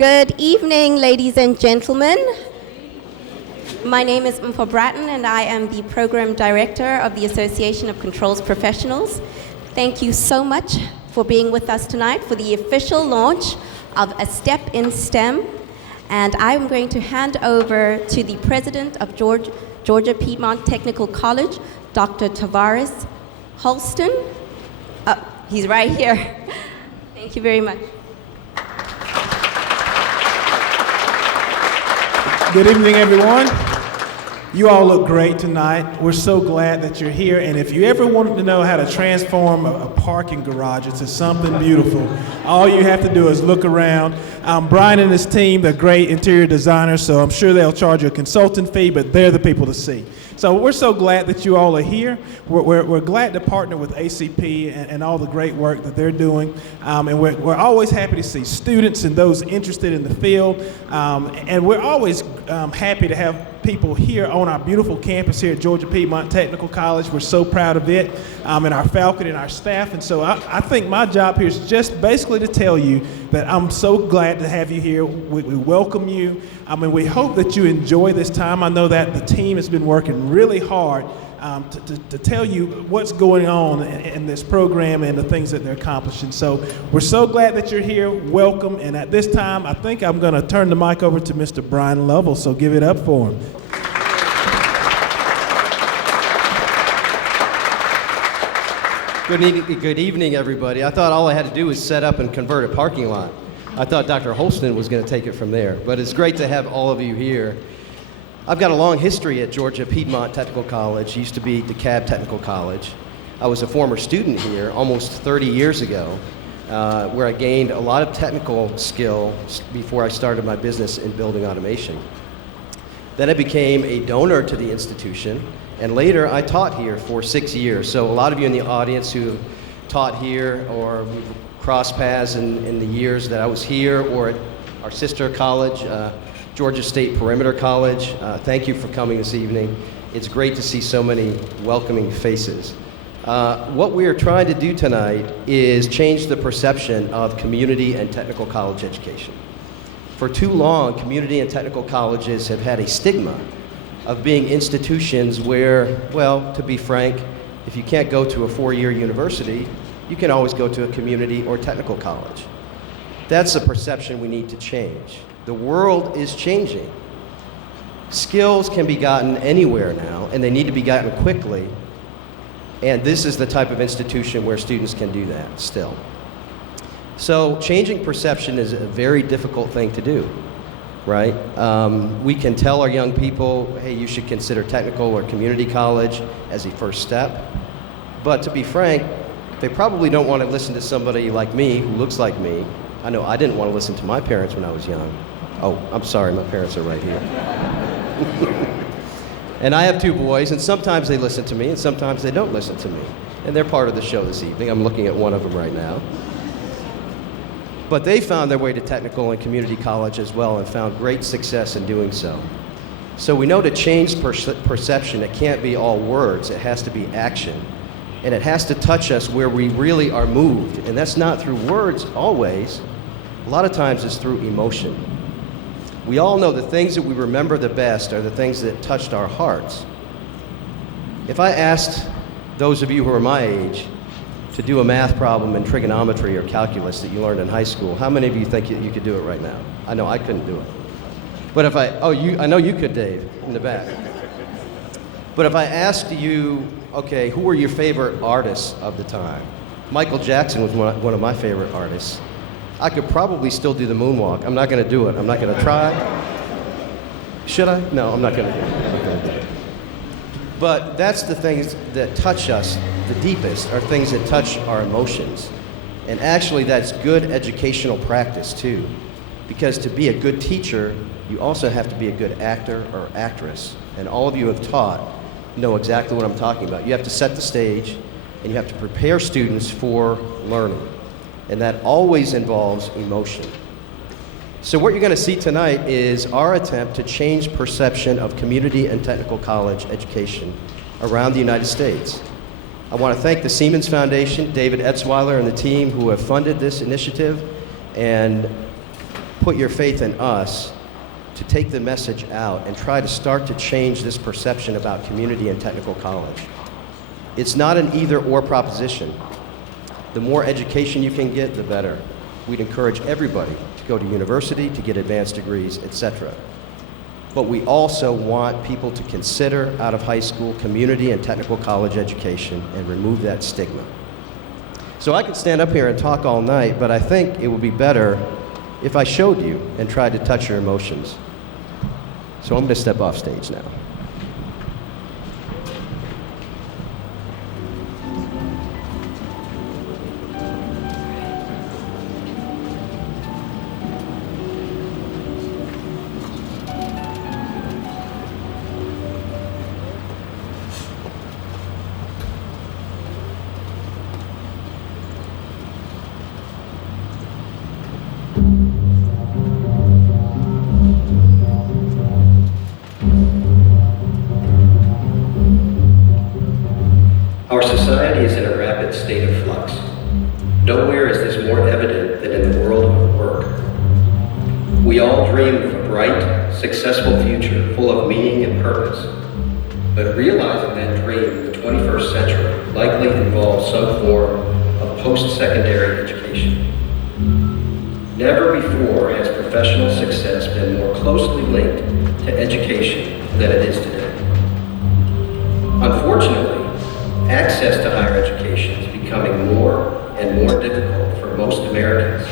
Good evening, ladies and gentlemen. My name is Mpho Bratton, and I am the Program Director of the Association of Controls Professionals. Thank you so much for being with us tonight for the official launch of A Step in STEM. And I'm going to hand over to the President of Georgia Piedmont Technical College, Dr. Tavares Holston. He's right here. Thank you very much. Good evening, everyone. You all look great tonight. We're so glad that you're here. And if you ever wanted to know how to transform a parking garage into something beautiful, all you have to do is look around. Brian and his team, they're great interior designers, so I'm sure they'll charge you a consultant fee, but they're the people to see. So we're so glad that you all are here. We're glad to partner with ACP and all the great work that they're doing. And we're always happy to see students and those interested in the field. And we're always happy to have people here on our beautiful campus here at Georgia Piedmont Technical College. We're so proud of it, and our faculty and our staff. And so I think my job here is just basically to tell you that I'm so glad to have you here. We welcome you. We hope that you enjoy this time. I know that the team has been working really hard to tell you what's going on in this program and the things that they're accomplishing. So we're so glad that you're here. Welcome. And at this time, I think I'm going to turn the mic over to Mr. Brian Lovell. So give it up for him. Good evening, everybody. I thought all I had to do was set up and convert a parking lot. I thought Dr. Holston was going to take it from there, but it's great to have all of you here. I've got a long history at Georgia Piedmont Technical College, used to be DeKalb Technical College. I was a former student here almost 30 years ago, where I gained a lot of technical skill before I started my business in building automation. Then I became a donor to the institution, and later I taught here for 6 years. So a lot of you in the audience who have taught here or we've crossed paths in the years that I was here or at our sister college, Georgia State Perimeter College, thank you for coming this evening. It's great to see so many welcoming faces. What we are trying to do tonight is change the perception of community and technical college education. For too long, community and technical colleges have had a stigma of being institutions where, well, to be frank, if you can't go to a four-year university, you can always go to a community or technical college. That's a perception we need to change. The world is changing. Skills can be gotten anywhere now, and they need to be gotten quickly. And this is the type of institution where students can do that still. So changing perception is a very difficult thing to do, right? We can tell our young people, hey, you should consider technical or community college as a first step. But to be frank, they probably don't want to listen to somebody like me who looks like me. I know I didn't want to listen to my parents when I was young. Oh, I'm sorry, my parents are right here. And I have two boys, and sometimes they listen to me, and sometimes they don't listen to me. And they're part of the show this evening. I'm looking at one of them right now. But they found their way to technical and community college as well and found great success in doing so. So we know to change perception, it can't be all words, it has to be action. And it has to touch us where we really are moved. And that's not through words always. A lot of times it's through emotion. We all know the things that we remember the best are the things that touched our hearts. If I asked those of you who are my age to do a math problem in trigonometry or calculus that you learned in high school, how many of you think you could do it right now? I know I couldn't do it. But if I know you could, Dave, in the back. But if I asked you, okay, who were your favorite artists of the time? Michael Jackson was one of my favorite artists. I could probably still do the moonwalk. I'm not going to do it. I'm not going to try. Should I? No, I'm not going to do it. But that's the things that touch us the deepest, are things that touch our emotions. And actually, that's good educational practice, too. Because to be a good teacher, you also have to be a good actor or actress. And all of you have taught know exactly what I'm talking about. You have to set the stage, and you have to prepare students for learning. And that always involves emotion. So what you're going to see tonight is our attempt to change perception of community and technical college education around the United States. I want to thank the Siemens Foundation, David Etzweiler and the team who have funded this initiative, and put your faith in us to take the message out and try to start to change this perception about community and technical college. It's not an either-or proposition. The more education you can get, the better. We'd encourage everybody to go to university, to get advanced degrees, etc. But we also want people to consider out of high school community and technical college education and remove that stigma. So I could stand up here and talk all night, but I think it would be better if I showed you and tried to touch your emotions. So I'm going to step off stage now. Our society is in a rapid state of flux. Nowhere is this more evident than in the world of work. We all dream of a bright, successful future full of meaning and purpose. But realizing that dream in the 21st century likely involves some form of post-secondary education. Never before has professional success been more closely linked to education than it is today. Unfortunately, access to higher education is becoming more and more difficult for most Americans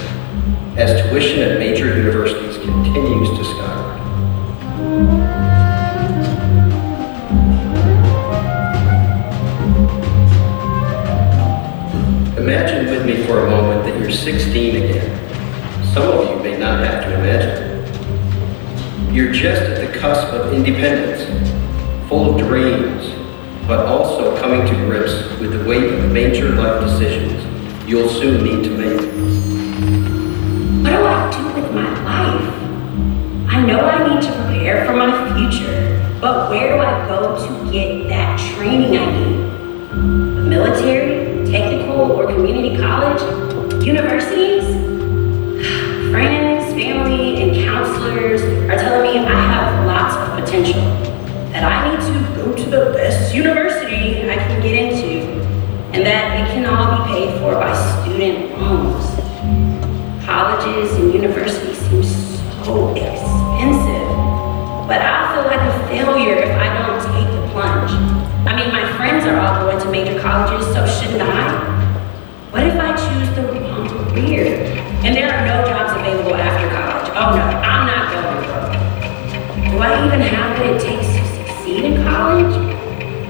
as tuition at major universities continues to skyrocket. Imagine with me for a moment that you're 16 again. Some of you may not have to imagine. You're just at the cusp of independence, full of dreams, but also coming to grips with the weight of major life decisions you'll soon need to make. What do I do with my life? I know I need to prepare for my future, but where do I go to get that training I need? The military, technical, or community college? Universities? Friends, family, and counselors are telling me I have lots of potential, that I need to go to the best university I can get into, and that it can all be paid for by student loans. Colleges and universities seem so expensive, but I feel like a failure if I don't take the plunge. I mean, my friends are all going to major colleges, so shouldn't I? What if I choose the wrong career? And there are no jobs available after college. Oh no, I'm not going broke. Do I even have what it takes to succeed in college?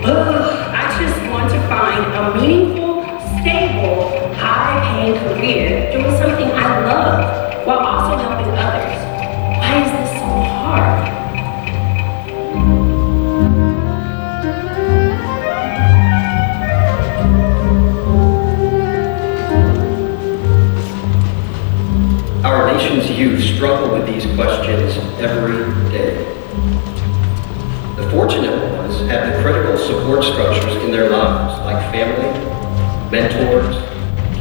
Ugh, I just want to find a meaningful, stable, high-paying career doing something I love while also helping others. Why is this so hard? Our nation's youth struggle with these questions every day. The fortunate ones have the critical support structures in their lives, like family, mentors,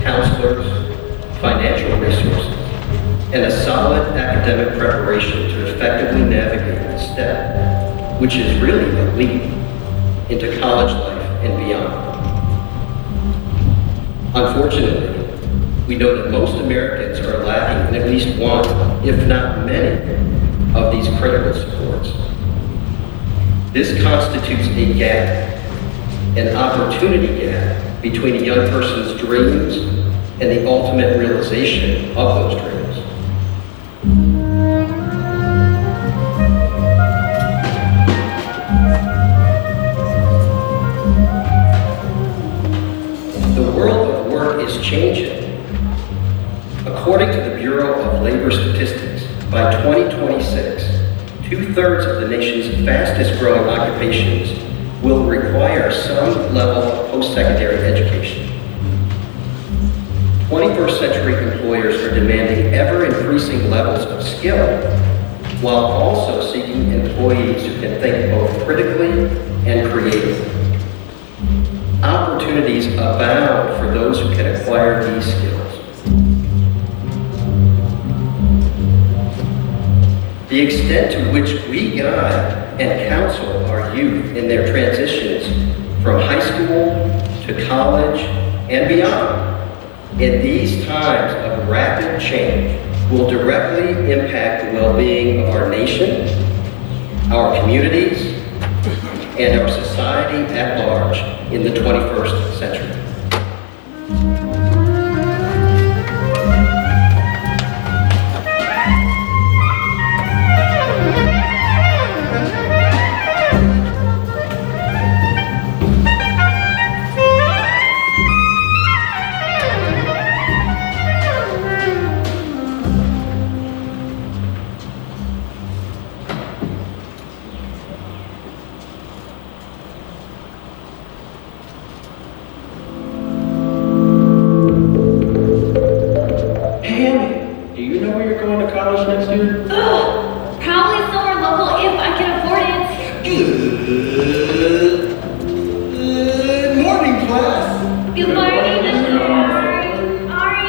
counselors, financial resources, and a solid academic preparation to effectively navigate the step, which is really a leap into college life and beyond. Unfortunately, we know that most Americans are lacking in at least one, if not many, of these critical supports. This constitutes a gap, an opportunity gap between a young person's dreams and the ultimate realization of those dreams. The world of work is changing. According to the Bureau of Labor Statistics, by 2026, 2/3 of the nation's fastest growing occupations will require some level of post-secondary education. 21st century employers are demanding ever-increasing levels of skill, while also seeking employees who can think both critically and creatively. Opportunities abound for those who can acquire these skills. guide and counsel our youth in their transitions from high school to college and beyond. In these times of rapid change, will directly impact the well-being of our nation, our communities, and our society at large in the 21st century. Probably somewhere local if I can afford it. Good morning, class. Good morning, Mr. Ari.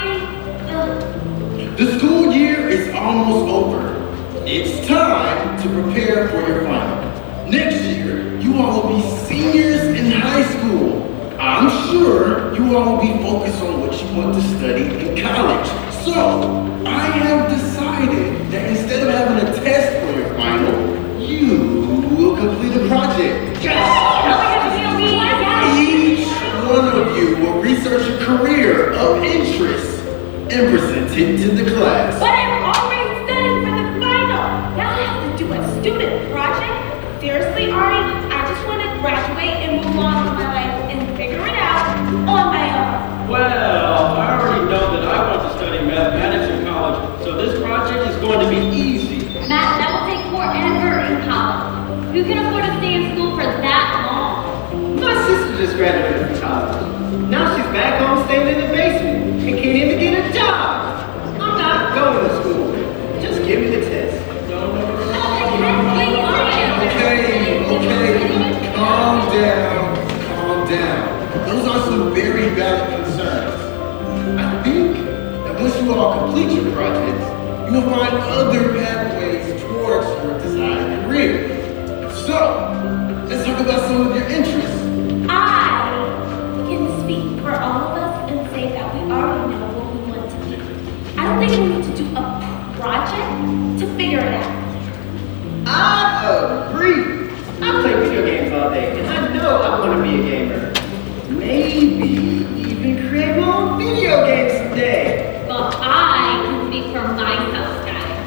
The school year is almost over. It's time to prepare for your final. Next year, you all will be seniors in high school. I'm sure you all will be focused on what you want to study in college. So, I have decided that instead of having a test for your final, you will complete a project. Each one of you will research a career of interest and present it to the class. But I'm already studying for the final. Now I have to do a student project? Seriously, Ari, I just want to graduate and move on with my life and figure it out on my own. Well, I already know that I want to study mathematics in college, so this project is going to be easy. Matt, that will take forever in college. Who can afford to stay in school for that long? My sister just graduated from college. Now she's back home staying in the basement and can't even get a job. I'm not going to school. Just give me the test. Okay, calm down. Those are some very valid concerns. I think that once you all complete your projects, you will find other pathways towards your desired career. So, let's talk about some of your interests. I can speak for all of us and say that we already know what we want to be. I don't think we need to do a project to figure it out. I agree. I play video games all day, and I know I want to be a gamer. Maybe even create my own video game someday. Well, I can speak for myself, guys.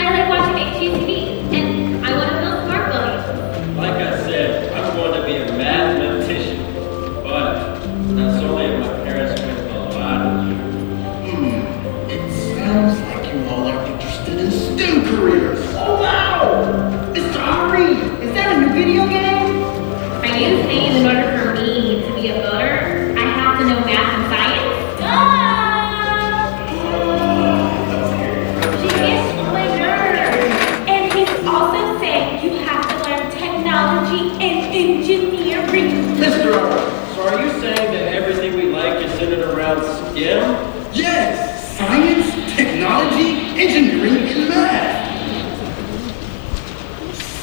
I like watching HGTV, and I want to build smart buildings. Like I said, I'm going to be a mathematician, but that's only if my parents win the lottery. It sounds like you all are interested in STEM careers. Oh wow! Mr. Ari, is that a new video game? Are you saying in order for me to be a voter, I have to know math and science? She is my nerd. And he's also saying you have to learn technology and engineering. Mr. Arnold, so are you saying that everything we like is centered around STEM? Yes, science, technology, engineering, and math.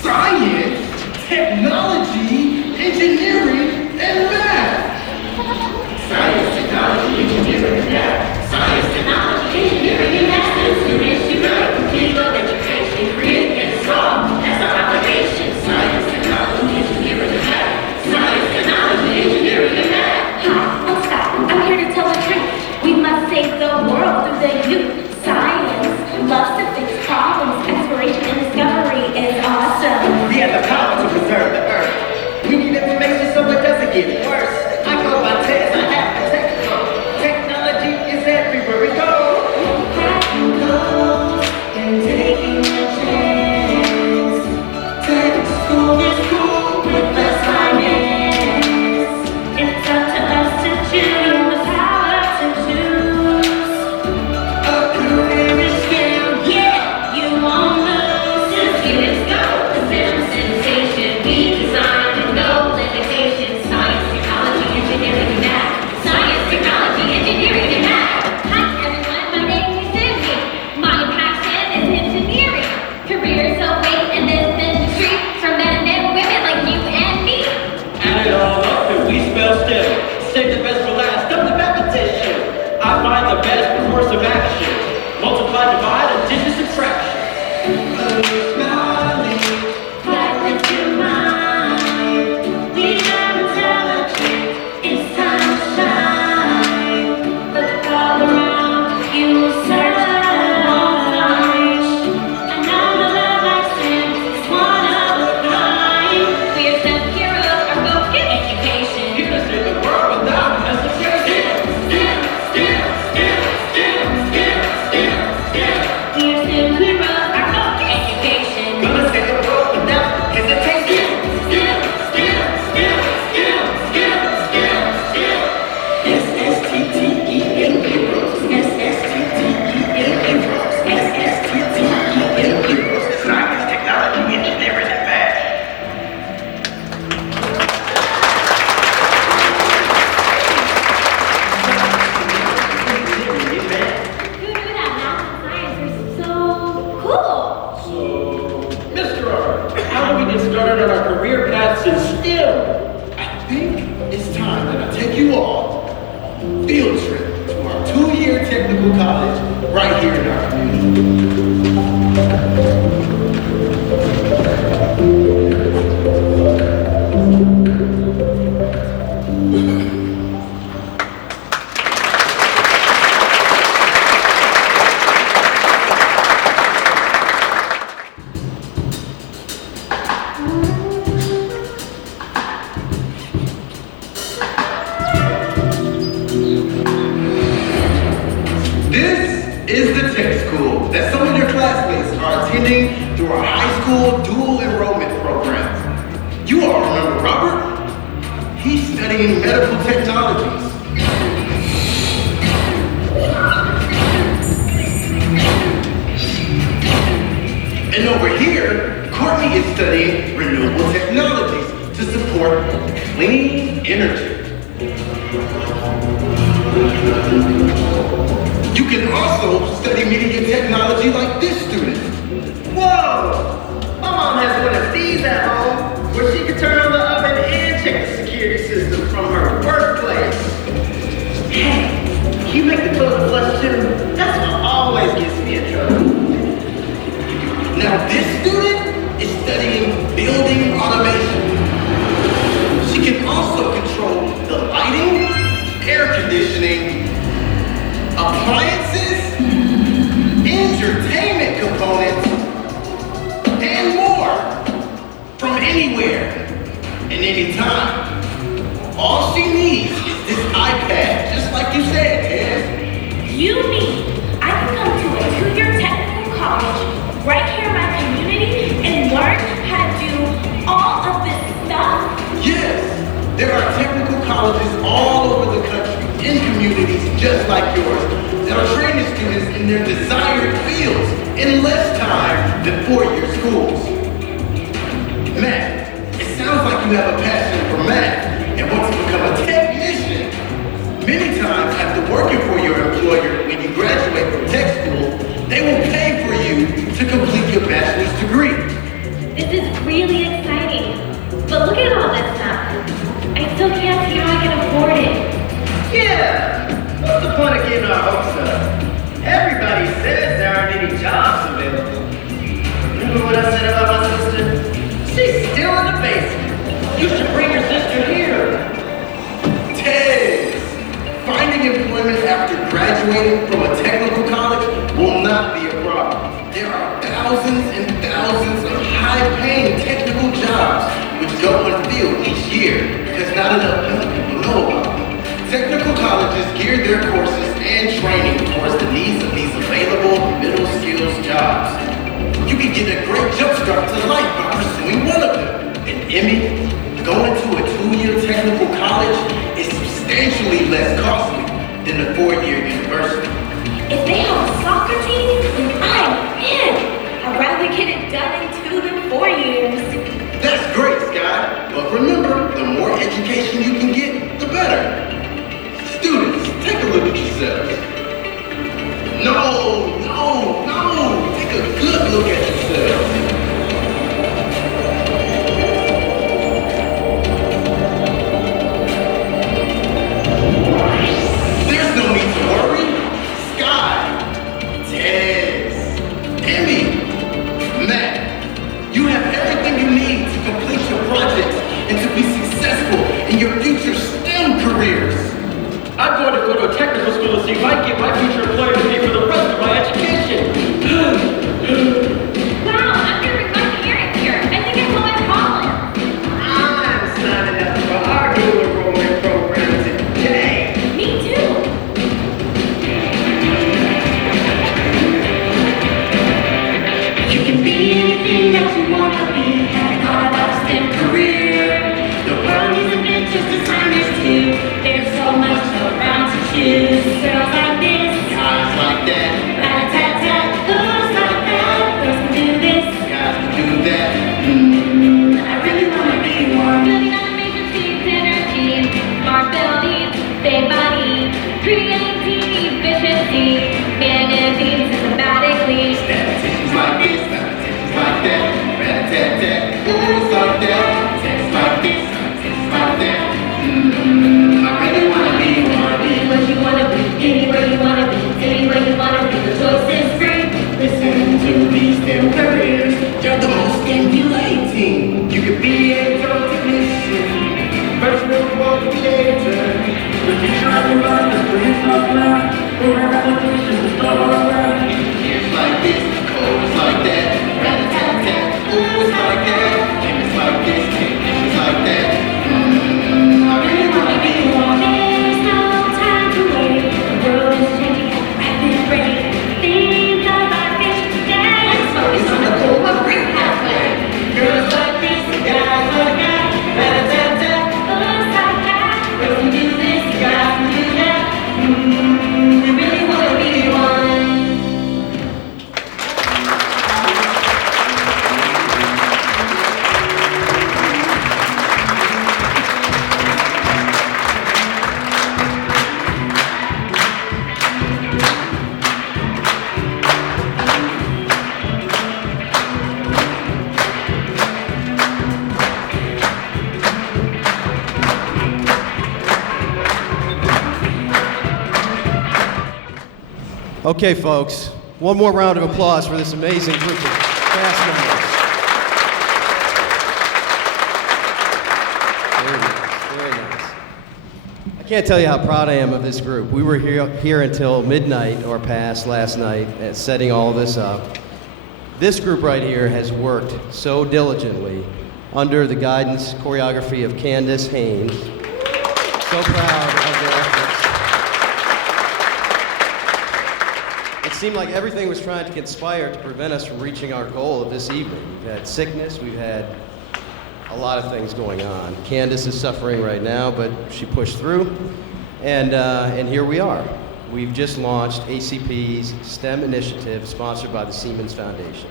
Science, technology, engineering, and math. Science, technology, engineering, and math. Science, technology, engineering, and math. Students unite with people that you actually create and solve. That's our obligation. Science, technology, engineering, and math. Science, technology, engineering, and math. Hi, don't stop. I'm here to tell the truth. We must save the world through the youth. Science loves to fix problems. Exploration and discovery is awesome. We have the power to preserve the earth. We need information so it doesn't get worse. I go by tests, I have to technical. Technology is everywhere we go. Cracking codes and taking a chance. Tech school is cool with the science. It's up to us to choose the power to choose. A career is skill, yeah, you won't lose. Just give it go, 'cause there's a sensation. We design with no limitation. Science, called Field Trip to our 2-year technical college right here in our community. This is the tech school that some of your classmates are attending through our high school dual enrollment programs. You all remember Robert? He's studying medical technologies. And over here, Courtney is studying renewable technologies to support clean energy. You can also study media technology like this student. Whoa! My mom has one of these at home where she can turn on the oven and check the security system from her workplace. Hey, can you make the toilet flush too? That's what always gets me in trouble. Now this student is studying building automation. She can also control the lighting, air conditioning, appliances, entertainment components, and more from anywhere and anytime. All she needs is this iPad, just like you said, Ed. You mean I can come to a 2-year technical college right here in my community and learn how to do all of this stuff? Yes, there are technical colleges all over the country in communities just like yours that are training students in their desired fields in less time than 4-year schools. Matt, it sounds like you have a passion for math and want to become a technician. Many times after working for your employer when you graduate from tech school, they will pay for you to complete your bachelor's degree. This is really exciting. But look at all this stuff. I still can't see how I can afford it. Yeah! What's the point of getting our hopes up? Everybody says there aren't any jobs available. Remember what I said about my sister? She's still in the basement. You should bring your sister here. Tez, finding employment after graduating from a technical college will not be a problem. There are thousands and thousands of high-paying technical jobs which go unfilled each year because not enough young people know about them. Technical colleges gear their courses and training towards the needs of these available middle skills jobs. You can get a great jump start to life by pursuing one of them. And Emmy, going to a 2-year technical college is substantially less costly than a 4-year university. If they have a soccer team, then I'm in. I'd rather get it done in 2 than 4 years. That's great, Sky. But remember, the more education you can get, the better. Students, take a look at yourselves. No. Take a good look at yourselves. There's no need to worry. Sky, Tez, Emmy, Matt, you have everything you need to complete your projects and to be successful in your future STEM careers. I'm going to go to a technical school to see if I can get my future employer to pay for the rest of my education. Wow, I'm gonna bring my parents here. I think I told my college. I'm signing up for our dual enrollment program today. Me too. You can be anything that you want to be. Have thought about a STEM career. The world isn't meant just designers too. There's so much around to choose. Girls like this, Guys like that, rat-a-tat-tat. Girls like that, girls can do this. guys can do that. I really want to be one. Building automation teams, energy, smart buildings, big body, creativity, efficiency, managing systematically. Statisticians like this, statisticians like that. Rat-a-tat-tat, girls like that. Tests like this, tests like that. I really want to be It's like this, cold, it's like that. Rat-a-tat-tat, ooh, it's like that. And it's like this, it's like that. I really wanna be one. There's no time to wait. The world is changing at a rapid rate. Think of our future today. It's on the cold, my great pathway. Girls like this, guys like that. Rat-a-tat-tat. Boys like that. Girls can do this, guys can do that. We really wanna be one. Okay, folks, one more round of applause for this amazing group of cast members. Very nice, very nice. I can't tell you how proud I am of this group. We were here until midnight or past last night at setting all this up. This group right here has worked so diligently under the guidance, choreography of Candace Haynes. So proud of their efforts. It seemed like everything was trying to conspire to prevent us from reaching our goal of this evening. We've had sickness, we've had a lot of things going on. Candace is suffering right now, but she pushed through, and here we are. We've just launched ACP's STEM initiative, sponsored by the Siemens Foundation.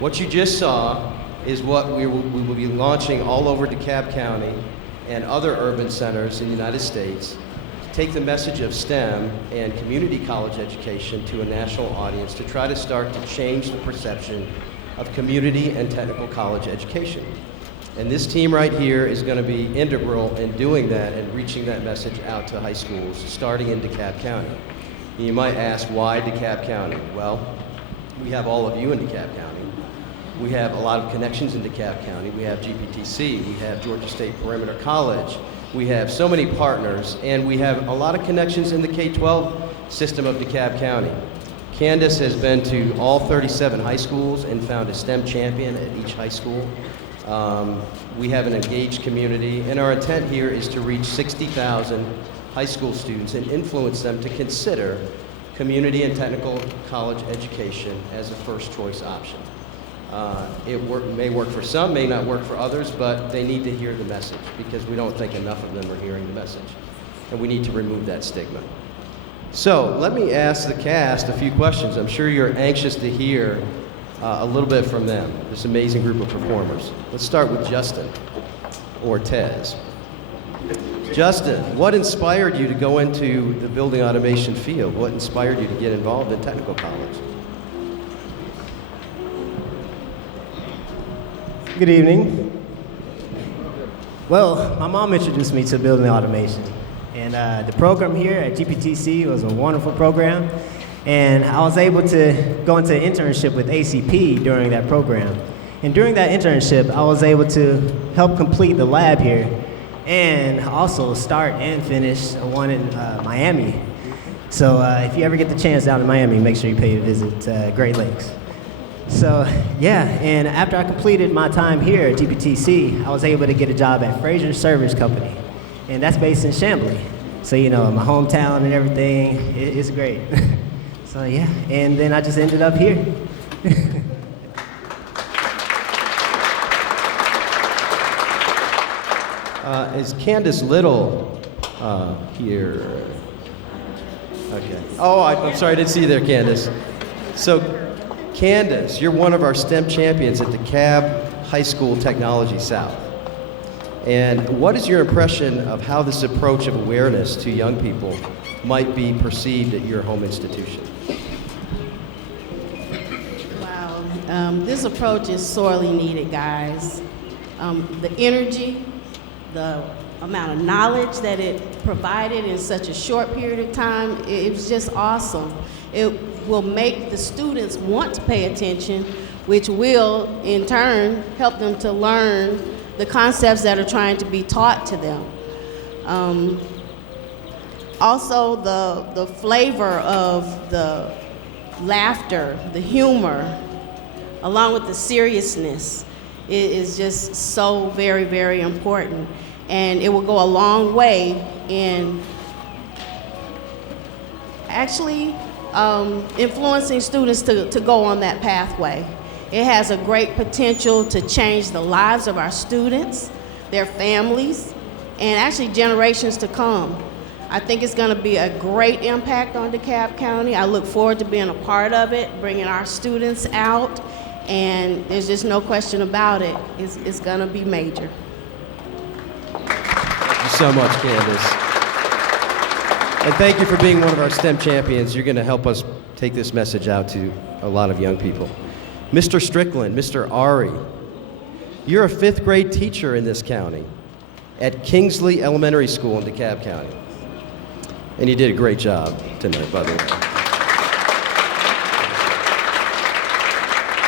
What you just saw is what we will be launching all over DeKalb County and other urban centers in the United States. Take the message of STEM and community college education to a national audience to try to start to change the perception of community and technical college education. And this team right here is going to be integral in doing that and reaching that message out to high schools, starting in DeKalb County. You might ask, why DeKalb County? Well, we have all of you in DeKalb County. We have a lot of connections in DeKalb County. We have GPTC, we have Georgia State Perimeter College. We have so many partners, and we have a lot of connections in the K-12 system of DeKalb County. Candace has been to all 37 high schools and found a STEM champion at each high school. We have an engaged community, and our intent here is to reach 60,000 high school students and influence them to consider community and technical college education as a first choice option. It may work for some, may not work for others, but they need to hear the message because we don't think enough of them are hearing the message. And we need to remove that stigma. So let me ask the cast a few questions. I'm sure you're anxious to hear a little bit from them, this amazing group of performers. Let's start with Justin Ortez. Justin, what inspired you to go into the building automation field? What inspired you to get involved in technical college? Good evening. Well, my mom introduced me to building automation. And the program here at GPTC was a wonderful program. And I was able to go into an internship with ACP during that program. And during that internship, I was able to help complete the lab here and also start and finish one in Miami. So if you ever get the chance down in Miami, make sure you pay a visit to Great Lakes. So yeah, and after I completed my time here at GPTC, I was able to get a job at Fraser Service Company, and that's based in Chamblee. So you know, my hometown and everything, it's great. So yeah, and then I just ended up here. Is Candace Little here? Okay. Oh, I'm sorry, I didn't see you there, Candace. So, Candace, you're one of our STEM champions at DeKalb High School Technology South. And what is your impression of how this approach of awareness to young people might be perceived at your home institution? Wow, this approach is sorely needed, guys. The energy, the amount of knowledge that it provided in such a short period of time, it was just awesome. It will make the students want to pay attention, which will, in turn, help them to learn the concepts that are trying to be taught to them. Also, the flavor of the laughter, the humor, along with the seriousness, is just so very, very important. And it will go a long way in actually influencing students to go on that pathway. It has a great potential to change the lives of our students, their families, and actually generations to come. I think it's going to be a great impact on DeKalb County. I look forward to being a part of it, bringing our students out, and there's just no question about it. It's going to be major. Thank you so much, Candace. And thank you for being one of our STEM champions. You're going to help us take this message out to a lot of young people. Mr. Strickland, Mr. Ari, you're a 5th grade teacher in this county at Kingsley Elementary School in DeKalb County. And you did a great job tonight, by the way.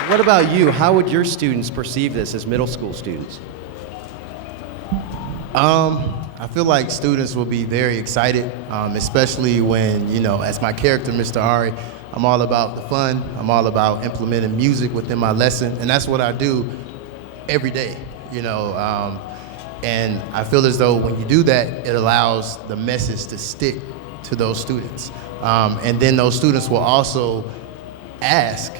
What about you? How would your students perceive this as middle school students? I feel like students will be very excited, especially when, as my character, Mr. Ari, I'm all about the fun. I'm all about implementing music within my lesson, and that's what I do every day, and I feel as though when you do that, it allows the message to stick to those students. And then those students will also ask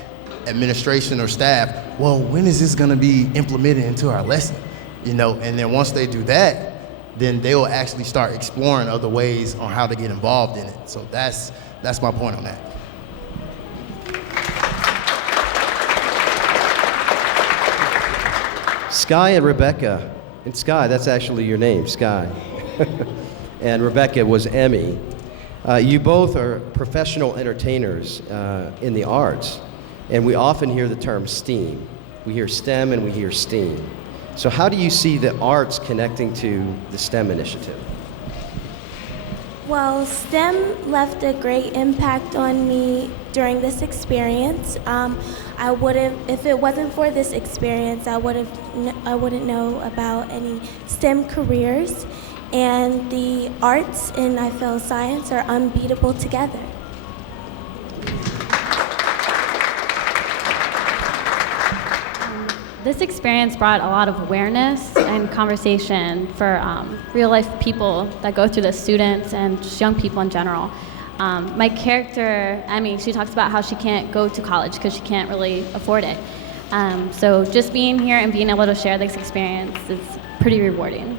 administration or staff, well, when is this gonna be implemented into our lesson? And then once they do that, then they will actually start exploring other ways on how to get involved in it. So that's my point on that. Sky and Rebecca. And Sky, that's actually your name, Sky. And Rebecca was Emmy. You both are professional entertainers in the arts, and we often hear the term STEAM. We hear STEM and we hear STEAM. So how do you see the arts connecting to the STEM initiative? Well, STEM left a great impact on me during this experience. I wouldn't, if it wasn't for this experience, I wouldn't know about any STEM careers. And the arts and I feel science are unbeatable together. This experience brought a lot of awareness and conversation for real life people that go through this, students and just young people in general. My character, Emmy, she talks about how she can't go to college because she can't really afford it. So just being here and being able to share this experience is pretty rewarding.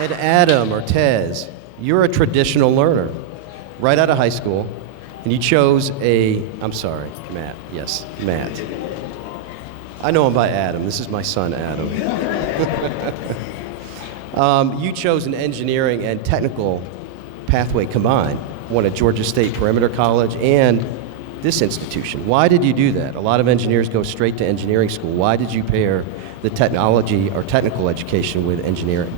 And Adam or Tez, you're a traditional learner right out of high school, and you chose I'm sorry, Matt, yes, Matt. I know him by Adam. This is my son, Adam. You chose an engineering and technical pathway combined, one at Georgia State Perimeter College and this institution. Why did you do that? A lot of engineers go straight to engineering school. Why did you pair the technology or technical education with engineering?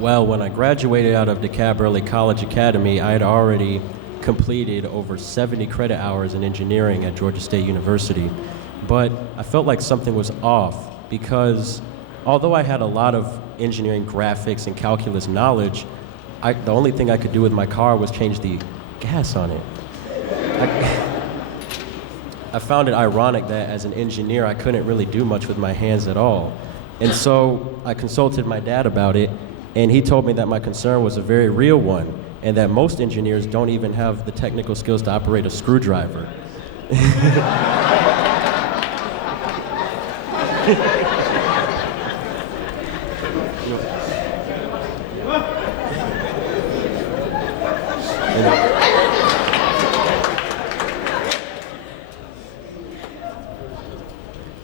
Well, when I graduated out of DeKalb Early College Academy, I had already completed over 70 credit hours in engineering at Georgia State University. But I felt like something was off because although I had a lot of engineering, graphics, and calculus knowledge, the only thing I could do with my car was change the gas on it. I found it ironic that as an engineer, I couldn't really do much with my hands at all. And so I consulted my dad about it, and he told me that my concern was a very real one, and that most engineers don't even have the technical skills to operate a screwdriver.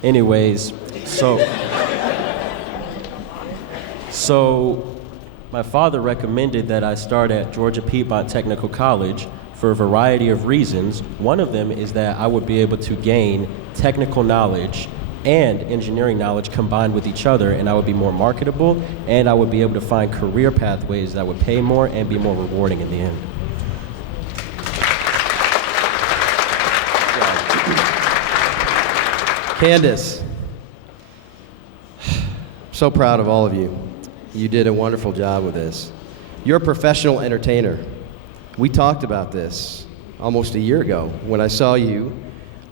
Anyways, so my father recommended that I start at Georgia Piedmont Technical College for a variety of reasons. One of them is that I would be able to gain technical knowledge and engineering knowledge combined with each other, and I would be more marketable, and I would be able to find career pathways that would pay more and be more rewarding in the end. Candace, So proud of all of you. You did a wonderful job with this. You're a professional entertainer. We talked about this almost a year ago when I saw you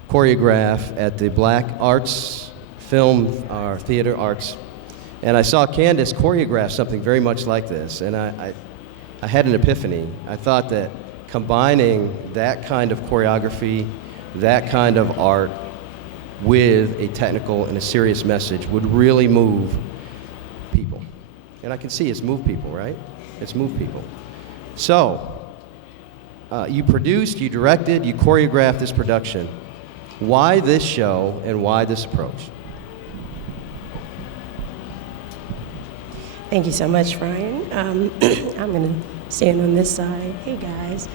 choreograph at the Black Arts Film or Theater Arts, and I saw Candace choreograph something very much like this, and I had an epiphany. I thought that combining that kind of choreography, that kind of art, with a technical and a serious message would really move people. And I can see it's moved people, right? It's moved people. So, you produced, you directed, you choreographed this production. Why this show and why this approach? Thank you so much, Ryan. I'm going to stand on this side. Hey, guys.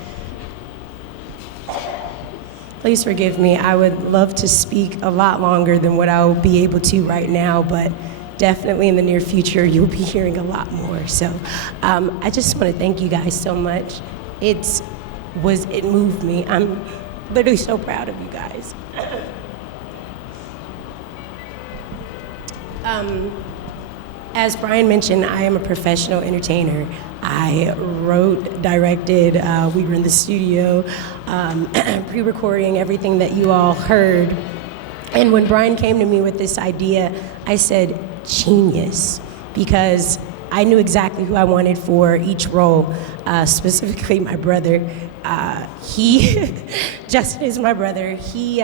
Please forgive me. I would love to speak a lot longer than what I will be able to right now, but definitely in the near future, you'll be hearing a lot more. So I just want to thank you guys so much. It moved me. I'm literally so proud of you guys. As Brian mentioned, I am a professional entertainer. I wrote, directed, we were in the studio, pre-recording everything that you all heard. And when Brian came to me with this idea, I said, genius, because I knew exactly who I wanted for each role, specifically my brother. Justin is my brother. He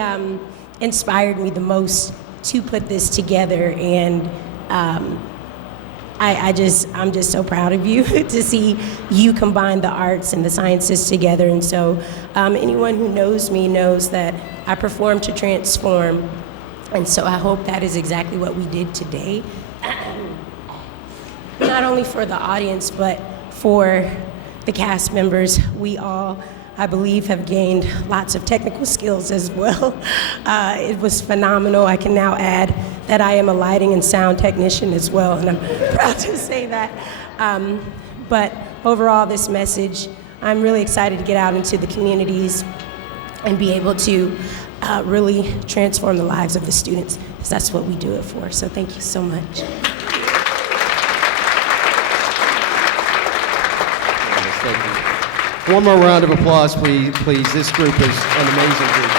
inspired me the most to put this together, and I'm just so proud of you to see you combine the arts and the sciences together. And so anyone who knows me knows that I perform to transform. And so I hope that is exactly what we did today. Not only for the audience, but for the cast members. We all, I believe, have gained lots of technical skills as well. It was phenomenal. I can now add that I am a lighting and sound technician as well, and I'm proud to say that. But overall, this message, I'm really excited to get out into the communities and be able to really transform the lives of the students, because that's what we do it for. So thank you so much. One more round of applause, please. This group is an amazing group.